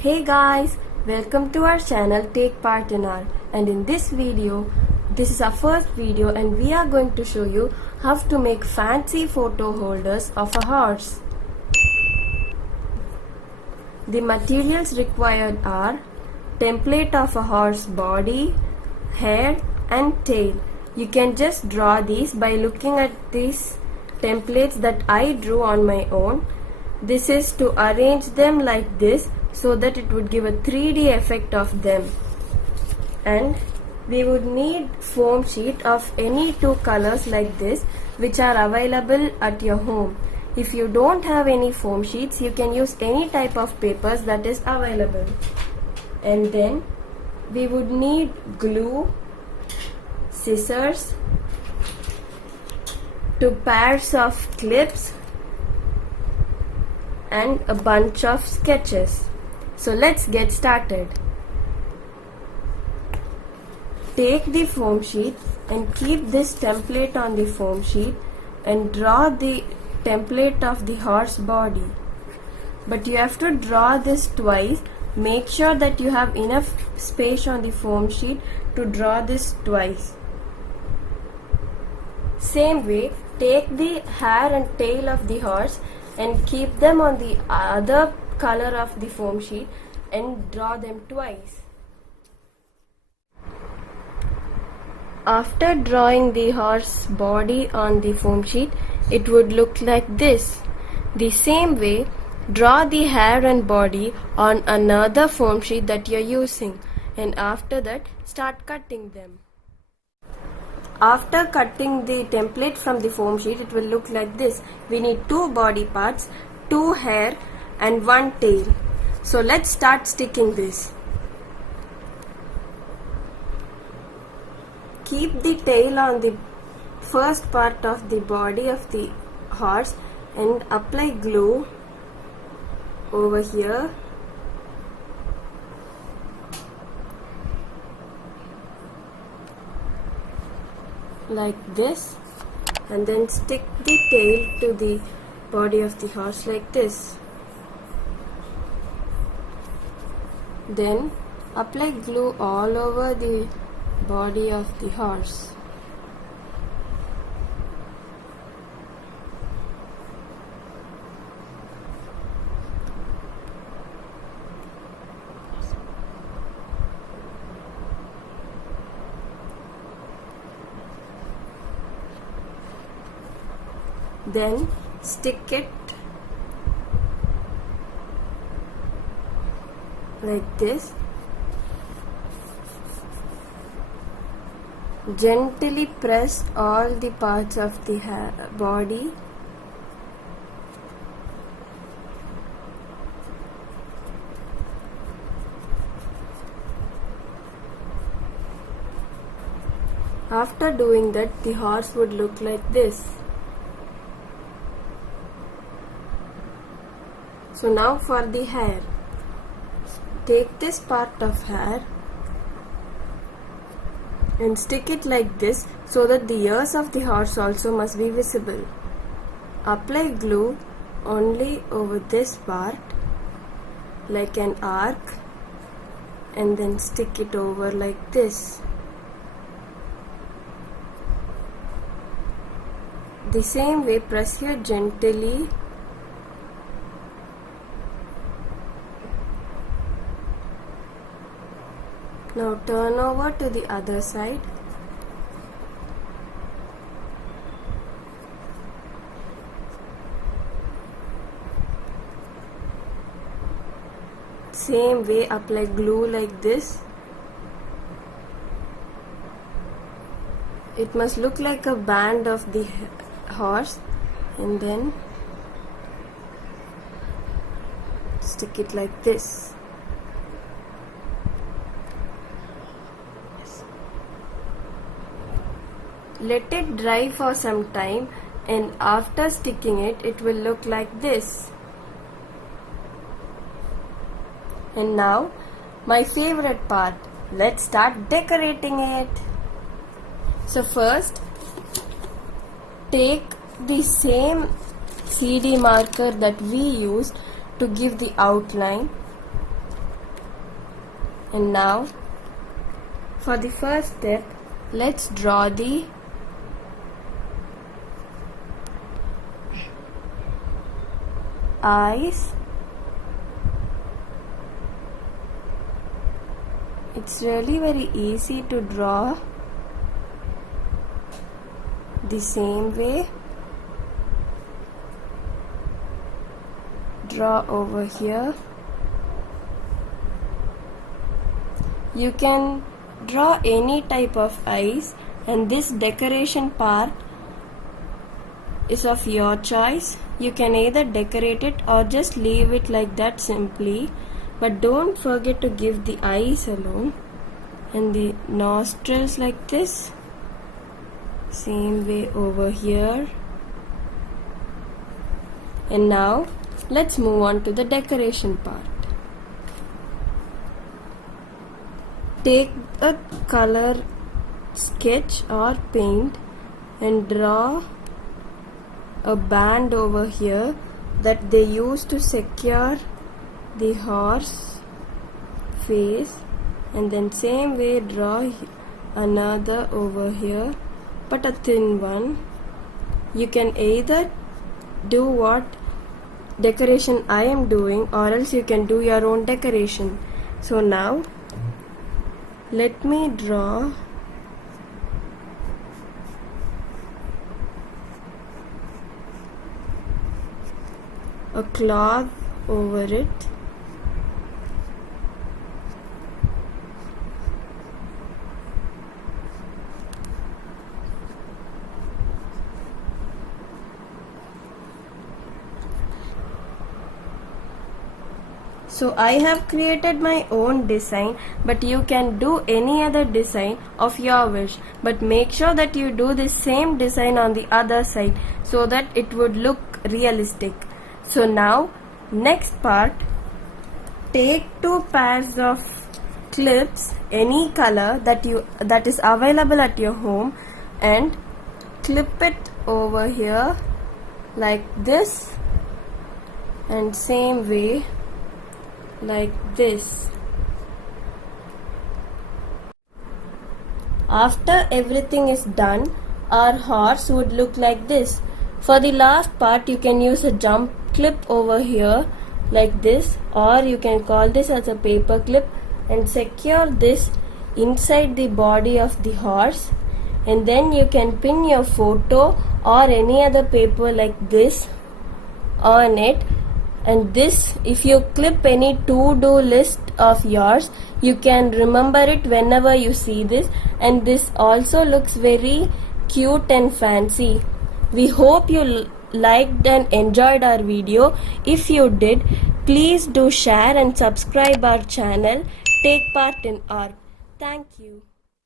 Hey guys, welcome to our channel Take Part in Art, and in this video, this is our first video and we are going to show you how to make fancy photo holders of a horse. The materials required are template of a horse body, head and tail. You can just draw these by looking at these templates that I drew on my own. This is to arrange them like this so that it would give a 3D effect of them. And we would need foam sheet of any two colors like this, which are available at your home. If you don't have any foam sheets, you can use any type of papers that is available. And then we would need glue, scissors, two pairs of clips and a bunch of sketches. So let's get started. Take the foam sheet and keep this template on the foam sheet and draw the template of the horse body. But you have to draw this twice. Make sure that you have enough space on the foam sheet to draw this twice. Same way, take the hair and tail of the horse and keep them on the other color of the foam sheet and draw them twice. After drawing the horse body on the foam sheet, it would look like this. The same way, draw the hair and body on another foam sheet that you're using, and after that, start cutting them. After cutting the template from the foam sheet, it will look like this. We need two body parts, two hair and one tail. So let's start sticking this. Keep the tail on the first part of the body of the horse and apply glue over here. Like this, and then stick the tail to the body of the horse like this. Then apply glue all over the body of the horse. Then stick it like this. Gently press all the parts of the body. After doing that, the horse would look like this. So now for the hair. Take this part of hair and stick it like this so that the ears of the horse also must be visible. Apply glue only over this part like an arc and then stick it over like this. The same way, press here gently . Now turn over to the other side. Same way, apply glue like this. It must look like a band of the horse, and then stick it like this. Let it dry for some time, and after sticking it, it will look like this. And now, my favorite part. Let's start decorating it. So first, take the same CD marker that we used to give the outline And now for the first step, let's draw the eyes. It's really very easy to draw the same way. Draw over here. You can draw any type of eyes, and this decoration part is of your choice. You can either decorate it or just leave it like that simply, but don't forget to give the eyes alone and the nostrils like this. Same way over here. And now let's move on to the decoration part. Take a color sketch or paint and draw a band over here that they use to secure the horse face, and then same way draw another over here, but a thin one. You can either do what decoration I am doing, or else you can do your own decoration. So now let me draw a cloth over it. So I have created my own design, but you can do any other design of your wish. But make sure that you do the same design on the other side so that it would look realistic. So now, next part, take 2 pairs of clips, any color that is available at your home, and clip it over here like this, and same way like this. After everything is done, our horse would look like this. For the last part, you can use a jump clip over here like this, or you can call this as a paper clip and secure this inside the body of the horse, and then you can pin your photo or any other paper like this on it. And this, if you clip any to-do list of yours, you can remember it whenever you see this, and this also looks very cute and fancy. We hope you liked and enjoyed our video. If you did, please do share and subscribe our channel. Take part in art. Thank you.